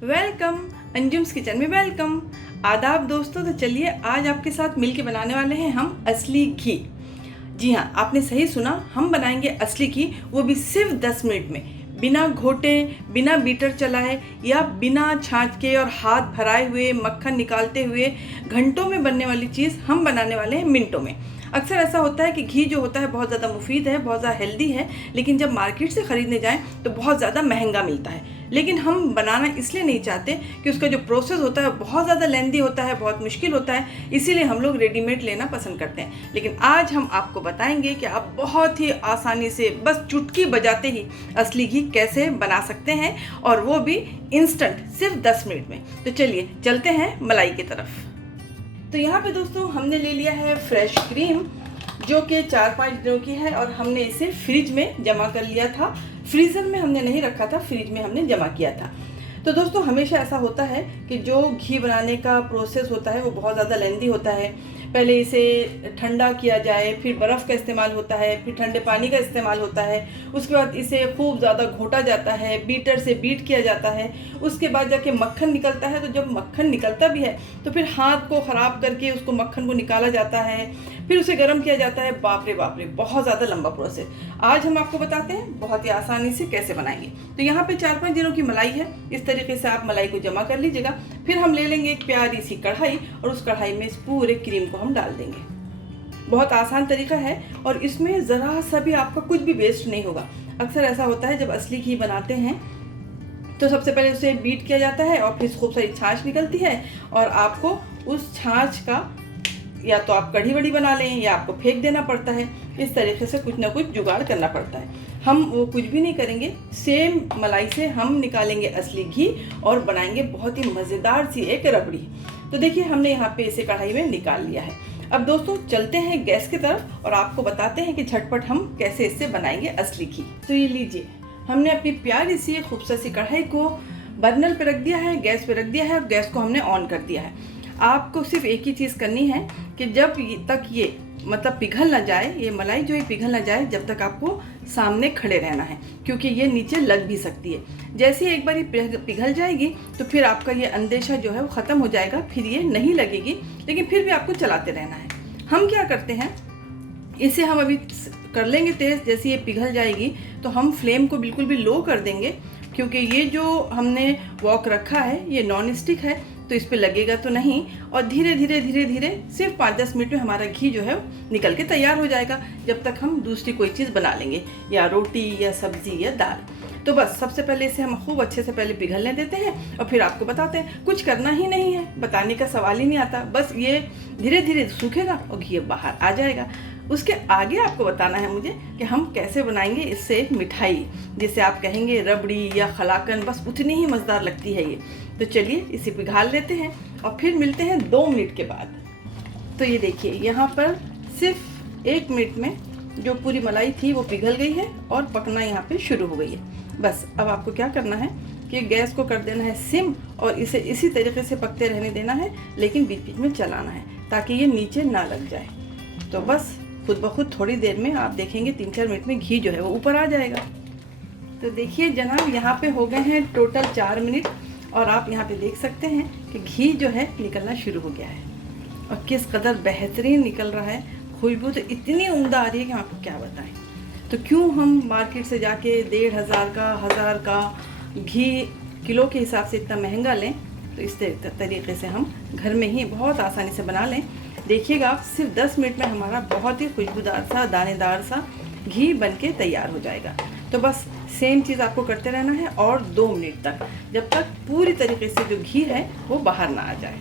Welcome अंजुम्स kitchen में welcome. आदाब दोस्तों। तो चलिए आज आपके साथ मिलके बनाने वाले हैं हम असली घी। जी हाँ, आपने सही सुना, हम बनाएंगे असली घी, वो भी सिर्फ 10 मिनट में, बिना घोटे, बिना बीटर चलाए या बिना छाछ के और हाथ भराए हुए, मक्खन निकालते हुए घंटों में बनने वाली चीज़ हम बनाने वाले हैं मिनटों में। अक्सर ऐसा होता है कि घी जो होता है बहुत ज़्यादा मुफीद है, बहुत ज़्यादा हेल्दी है, लेकिन जब मार्केट से ख़रीदने जाएं तो बहुत ज़्यादा महंगा मिलता है। लेकिन हम बनाना इसलिए नहीं चाहते कि उसका जो प्रोसेस होता है बहुत ज़्यादा लेंदी होता है, बहुत मुश्किल होता है, इसीलिए हम लोग रेडीमेड लेना पसंद करते हैं। लेकिन आज हम आपको बताएंगे कि आप बहुत ही आसानी से बस चुटकी बजाते ही असली घी कैसे बना सकते हैं, और वो भी इंस्टेंट, सिर्फ 10 मिनट में। तो चलिए चलते हैं मलाई की तरफ। तो यहाँ पे दोस्तों हमने ले लिया है फ्रेश क्रीम, जो कि 4-5 दिनों की है, और हमने इसे फ्रिज में जमा कर लिया था। फ्रीज़र में हमने नहीं रखा था, फ्रिज में हमने जमा किया था। तो दोस्तों हमेशा ऐसा होता है कि जो घी बनाने का प्रोसेस होता है वो बहुत ज़्यादा लेंदी होता है। पहले इसे ठंडा किया जाए, फिर बर्फ़ का इस्तेमाल होता है, फिर ठंडे पानी का इस्तेमाल होता है, उसके बाद इसे खूब ज़्यादा घोटा जाता है, बीटर से बीट किया जाता है, उसके बाद जाके मक्खन निकलता है। तो जब मक्खन निकलता भी है तो फिर हाथ को ख़राब करके उसको मक्खन को निकाला जाता है, फिर उसे गर्म किया जाता है। बाप रे बाप रे, बहुत ज़्यादा लंबा प्रोसेस। आज हम आपको बताते हैं बहुत ही आसानी से कैसे बनाएंगे। तो यहाँ पे 4-5 दिनों की मलाई है, इस तरीके से आप मलाई को जमा कर लीजिएगा। फिर हम ले लेंगे एक प्यारी सी कढ़ाई, और उस कढ़ाई में इस पूरे क्रीम को हम डाल देंगे। बहुत आसान तरीका है, और इसमें ज़रा सा भी आपका कुछ भी वेस्ट नहीं होगा। अक्सर ऐसा होता है जब असली घी बनाते हैं तो सबसे पहले उसे बीट किया जाता है, और फिर खूब सारी छाछ निकलती है, और आपको उस छाछ का या तो आप कढ़ी वड़ी बना लें या आपको फेंक देना पड़ता है। इस तरीके से कुछ ना कुछ जुगाड़ करना पड़ता है। हम वो कुछ भी नहीं करेंगे, सेम मलाई से हम निकालेंगे असली घी और बनाएंगे बहुत ही मज़ेदार सी एक रबड़ी। तो देखिए हमने यहाँ पे इसे कढ़ाई में निकाल लिया है। अब दोस्तों चलते हैं गैस की तरफ और आपको बताते हैं कि झटपट हम कैसे इससे बनाएंगे असली घी। तो ये लीजिए, हमने अपनी प्यारी सी खूबसूरत सी कढ़ाई को बर्नर पे रख दिया है, गैस पे रख दिया है, और गैस को हमने ऑन कर दिया है। आपको सिर्फ एक ही चीज़ करनी है कि जब तक ये मतलब पिघल ना जाए, ये मलाई जो है पिघल ना जाए, जब तक आपको सामने खड़े रहना है, क्योंकि ये नीचे लग भी सकती है। जैसे ही एक बार ये पिघल जाएगी तो फिर आपका ये अंदेशा जो है वो ख़त्म हो जाएगा, फिर ये नहीं लगेगी, लेकिन फिर भी आपको चलाते रहना है। हम क्या करते हैं, इसे हम अभी कर लेंगे तेज़। जैसे ये पिघल जाएगी तो हम फ्लेम को बिल्कुल भी लो कर देंगे, क्योंकि ये जो हमने वॉक रखा है ये नॉन स्टिक है, तो इस पे लगेगा तो नहीं। और धीरे धीरे धीरे धीरे सिर्फ 5-10 मिनट में हमारा घी जो है निकल के तैयार हो जाएगा, जब तक हम दूसरी कोई चीज़ बना लेंगे, या रोटी या सब्ज़ी या दाल। तो बस सबसे पहले इसे हम खूब अच्छे से पहले पिघलने देते हैं, और फिर आपको बताते हैं। कुछ करना ही नहीं है, बताने का सवाल ही नहीं आता, बस ये धीरे धीरे सूखेगा और घी बाहर आ जाएगा। उसके आगे आपको बताना है मुझे कि हम कैसे बनाएंगे इससे एक मिठाई, जिसे आप कहेंगे रबड़ी या खलाकन, बस उतनी ही मज़ेदार लगती है ये। तो चलिए इसे पिघाल लेते हैं और फिर मिलते हैं 2 मिनट के बाद। तो ये देखिए यहाँ पर सिर्फ 1 मिनट में जो पूरी मलाई थी वो पिघल गई है और पकना यहाँ पे शुरू हो गई है। बस अब आपको क्या करना है कि गैस को कर देना है सिम, और इसे इसी तरीके से पकते रहने देना है, लेकिन बीच बीच में चलाना है ताकि ये नीचे ना लग जाए। तो बस खुद ब खुद थोड़ी देर में आप देखेंगे 3-4 मिनट में घी जो है वो ऊपर आ जाएगा। तो देखिए जनाब, यहाँ पे हो गए हैं टोटल 4 मिनट, और आप यहाँ पे देख सकते हैं कि घी जो है निकलना शुरू हो गया है, और किस कदर बेहतरीन निकल रहा है। खुशबू तो इतनी उम्दा आ रही है कि आपको क्या बताएं। तो क्यों हम मार्केट से जाके 1,500 का 1000 का घी किलो के हिसाब से इतना महंगा लें। तो इस तरीके से हम घर में ही बहुत आसानी से बना लें। देखिएगा आप, सिर्फ 10 मिनट में हमारा बहुत ही खुशबूदार सा, दानेदार सा घी बन के तैयार हो जाएगा। तो बस सेम चीज़ आपको करते रहना है, और 2 मिनट तक, जब तक पूरी तरीके से जो घी है वो बाहर ना आ जाए।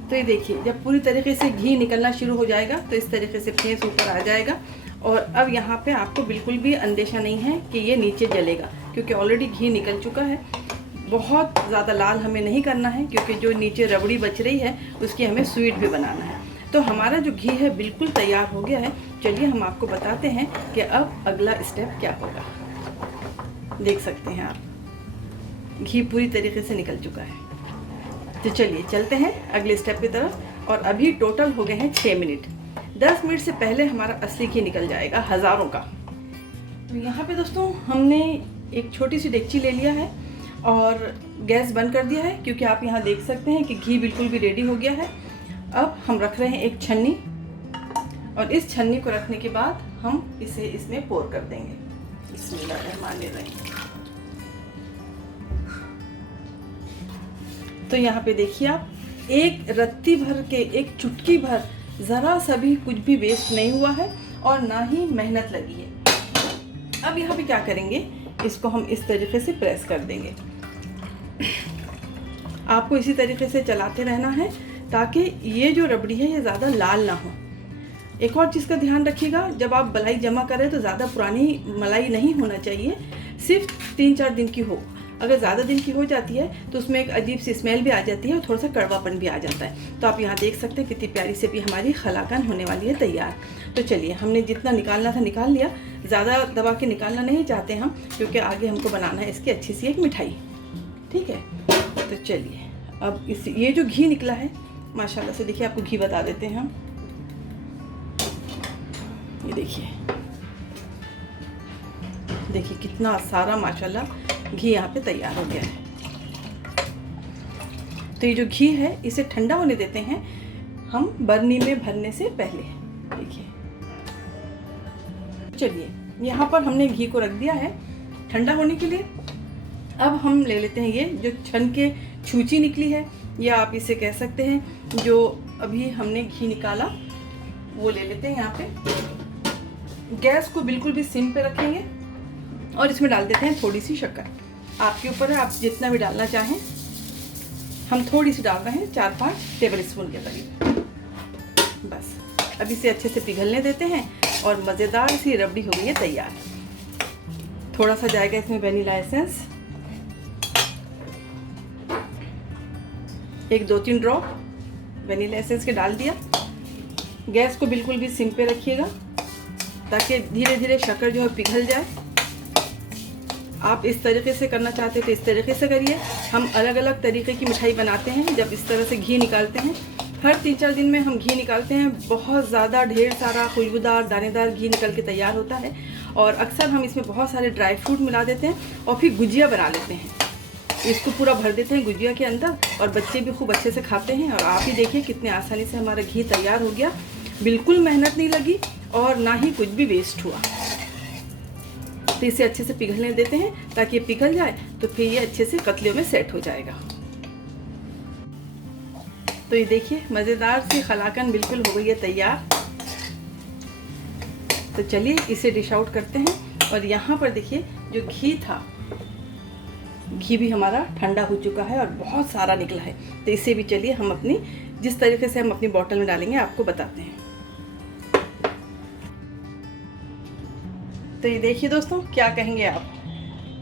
तो ये देखिए, जब पूरी तरीके से घी निकलना शुरू हो जाएगा तो इस तरीके से फेस ऊपर आ जाएगा, और अब यहाँ पे आपको बिल्कुल भी अंदेशा नहीं है कि ये नीचे जलेगा, क्योंकि ऑलरेडी घी निकल चुका है। बहुत ज़्यादा लाल हमें नहीं करना है, क्योंकि जो नीचे रबड़ी बच रही है उसकी हमें स्वीट भी बनाना है। तो हमारा जो घी है बिल्कुल तैयार हो गया है। चलिए हम आपको बताते हैं कि अब अगला स्टेप क्या होगा। देख सकते हैं आप, घी पूरी तरीके से निकल चुका है। तो चलिए चलते हैं अगले स्टेप की तरफ। और अभी टोटल हो गए हैं 6 मिनट। 10 मिनट से पहले हमारा असली घी निकल जाएगा हज़ारों का। तो यहाँ पे दोस्तों हमने एक छोटी सी डेगची ले लिया है और गैस बंद कर दिया है, क्योंकि आप यहाँ देख सकते हैं कि घी बिल्कुल भी रेडी हो गया है। अब हम रख रहे हैं एक छन्नी, और इस छन्नी को रखने के बाद हम इसे इसमें पोर कर देंगे। बिस्मिल्लाहिर्रहमानिर्रहीम। तो यहाँ पे देखिए आप, एक रत्ती भर के, एक चुटकी भर, ज़रा सा भी कुछ भी वेस्ट नहीं हुआ है और ना ही मेहनत लगी है। अब यहाँ पे क्या करेंगे, इसको हम इस तरीके से प्रेस कर देंगे। आपको इसी तरीके से चलाते रहना है ताकि ये जो रबड़ी है ये ज़्यादा लाल ना हो। एक और चीज़ का ध्यान रखिएगा, जब आप मलाई जमा करें तो ज़्यादा पुरानी मलाई नहीं होना चाहिए, सिर्फ 3-4 दिन की हो। अगर ज़्यादा दिन की हो जाती है तो उसमें एक अजीब सी स्मेल भी आ जाती है और थोड़ा सा कड़वापन भी आ जाता है। तो आप यहाँ देख सकते हैं कितनी प्यारी से भी हमारी खलाकन होने वाली है तैयार। तो चलिए, हमने जितना निकालना था निकाल लिया। ज़्यादा दबा के निकालना नहीं चाहते हम, क्योंकि आगे हमको बनाना है इसकी अच्छी सी एक मिठाई। ठीक है, तो चलिए अब ये जो घी निकला है माशाल्लाह से, देखिए आपको घी बता देते हैं हम। ये देखिए कितना सारा माशाल्लाह घी यहाँ पे तैयार हो गया है। तो ये जो घी है इसे ठंडा होने देते हैं हम बर्नी में भरने से पहले। देखिए, चलिए यहाँ पर हमने घी को रख दिया है ठंडा होने के लिए। अब हम ले लेते हैं ये जो छन के छूची निकली है, या आप इसे कह सकते हैं जो अभी हमने घी निकाला वो ले लेते हैं। यहाँ पे गैस को बिल्कुल भी सिम पे रखेंगे और इसमें डाल देते हैं थोड़ी सी शक्कर। आपके ऊपर है, आप जितना भी डालना चाहें। हम थोड़ी सी डाल रहे हैं, 4-5 टेबल स्पून के करीब। बस अब इसे अच्छे से पिघलने देते हैं और मज़ेदार सी रबड़ी हो गई है तैयार। थोड़ा सा जाएगा इसमें vanilla essence, 1-2-3 drop vanilla essence के डाल दिया। गैस को बिल्कुल भी सिम पे रखिएगा ताकि धीरे धीरे शक्कर जो है पिघल जाए। आप इस तरीके से करना चाहते हो तो इस तरीके से करिए। हम अलग अलग तरीके की मिठाई बनाते हैं जब इस तरह से घी निकालते हैं। हर 3-4 दिन में हम घी निकालते हैं, बहुत ज़्यादा ढेर सारा खुशबूदार दानेदार घी निकल के तैयार होता है। और अक्सर हम इसमें बहुत सारे ड्राई फ्रूट मिला देते हैं और फिर गुजिया बना लेते हैं। इसको पूरा भर देते हैं गुजिया के अंदर और बच्चे भी खूब अच्छे से खाते हैं। और आप ही देखिए कितने आसानी से हमारा घी तैयार हो गया, बिल्कुल मेहनत नहीं लगी और ना ही कुछ भी वेस्ट हुआ। तो इसे अच्छे से पिघलने देते हैं ताकि ये पिघल जाए तो फिर ये अच्छे से कतलियों में सेट हो जाएगा। तो ये देखिए मज़ेदार सी खलाकन बिल्कुल हो गई है तैयार। तो चलिए इसे डिश आउट करते हैं। और यहाँ पर देखिए जो घी था, घी भी हमारा ठंडा हो चुका है और बहुत सारा निकला है। तो इसे भी चलिए हम अपनी जिस तरीके से हम अपनी बोतल में डालेंगे आपको बताते हैं। तो ये देखिए दोस्तों, क्या कहेंगे आप,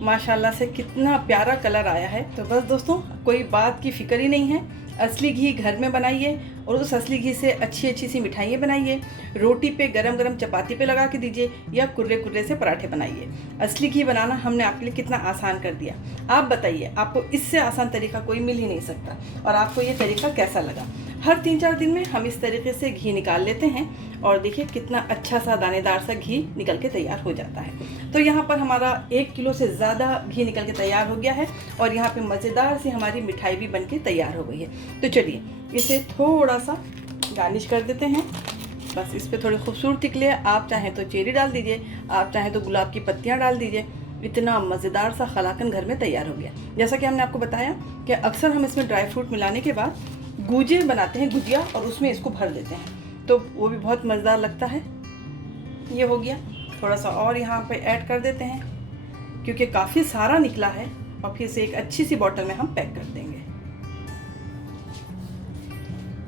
माशाल्लाह से कितना प्यारा कलर आया है। तो बस दोस्तों, कोई बात की फ़िक्र ही नहीं है। असली घी घर में बनाइए और उस असली घी से अच्छी अच्छी सी मिठाइयाँ बनाइए। रोटी पे गरम गरम चपाती पे लगा के दीजिए या कुर्रे कुर्रे से पराठे बनाइए। असली घी बनाना हमने आपके लिए कितना आसान कर दिया। आप बताइए, आपको इससे आसान तरीका कोई मिल ही नहीं सकता। और आपको ये तरीका कैसा लगा? हर 3-4 दिन में हम इस तरीके से घी निकाल लेते हैं और देखिए कितना अच्छा सा दानेदार सा घी निकल के तैयार हो जाता है। तो यहाँ पर हमारा 1 किलो से ज़्यादा घी निकल के तैयार हो गया है और यहाँ पे मज़ेदार सी हमारी मिठाई भी बन के तैयार हो गई है। तो चलिए इसे थोड़ा सा गार्निश कर देते हैं। बस इस पर थोड़ी खूबसूरती के लिए आप चाहें तो चेरी डाल दीजिए, आप चाहें तो गुलाब की पत्तियाँ डाल दीजिए। इतना मज़ेदार सा खलाकन घर में तैयार हो गया। जैसा कि हमने आपको बताया कि अक्सर हम इसमें ड्राई फ्रूट मिलाने के बाद गुजिया बनाते हैं, गुजिया, और उसमें इसको भर देते हैं, तो वो भी बहुत मज़ेदार लगता है। ये हो गया, थोड़ा सा और यहाँ पे ऐड कर देते हैं क्योंकि काफ़ी सारा निकला है। और फिर से एक अच्छी सी बोतल में हम पैक कर देंगे।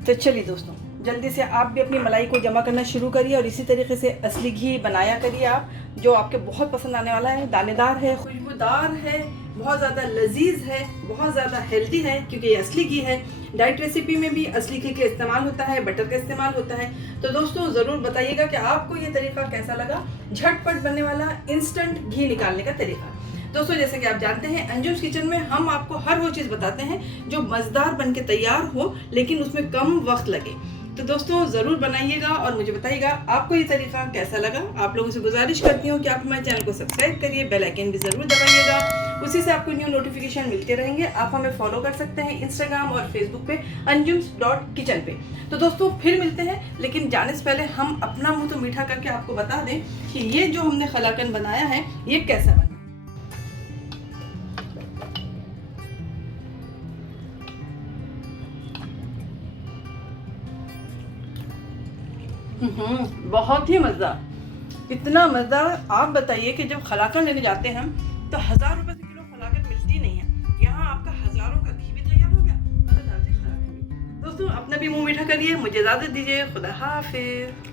तो चलिए दोस्तों, जल्दी से आप भी अपनी मलाई को जमा करना शुरू करिए और इसी तरीके से असली घी बनाया करिए आप, जो आपके बहुत पसंद आने वाला है। दानेदार है, खुशबूदार है, बहुत ज़्यादा लजीज है, बहुत ज़्यादा हेल्दी है क्योंकि ये असली घी है। डाइट रेसिपी में भी असली घी का इस्तेमाल होता है, बटर का इस्तेमाल होता है। तो दोस्तों ज़रूर बताइएगा कि आपको ये तरीका कैसा लगा, झटपट बनने वाला इंस्टेंट घी निकालने का तरीका। दोस्तों जैसे कि आप जानते हैं अंजुम्स किचन में हम आपको हर वो चीज़ बताते हैं जो मज़ेदार बन के तैयार हो लेकिन उसमें कम वक्त लगे। तो दोस्तों ज़रूर बनाइएगा और मुझे बताइएगा आपको ये तरीका कैसा लगा। आप लोगों से गुजारिश करती हूँ कि आप हमारे चैनल को सब्सक्राइब करिए, बेल आइकन भी ज़रूर दबाइएगा, उसी से आपको न्यू नोटिफिकेशन मिलते रहेंगे। आप हमें फॉलो कर सकते हैं इंस्टाग्राम और फेसबुक पे anjums.kitchen पे। तो दोस्तों फिर मिलते हैं, लेकिन जाने से पहले हम अपना मुँह तो मीठा करके आपको बता दें कि ये जो हमने कलाकंद बनाया है ये कैसा बना। बहुत ही मज़ेदार, इतना मज़ेदार। आप बताइए कि जब कलाकंद लेने जाते हैं हम तो 1000 रुपये से किलो कलाकंद मिलती नहीं है, यहाँ आपका हज़ारों का घी भी तैयार हो गया, मज़ेदार से कलाकंद भी। दोस्तों अपना भी मुंह मीठा करिए, मुझे इजाज़त दीजिए, खुदा हाफिज़।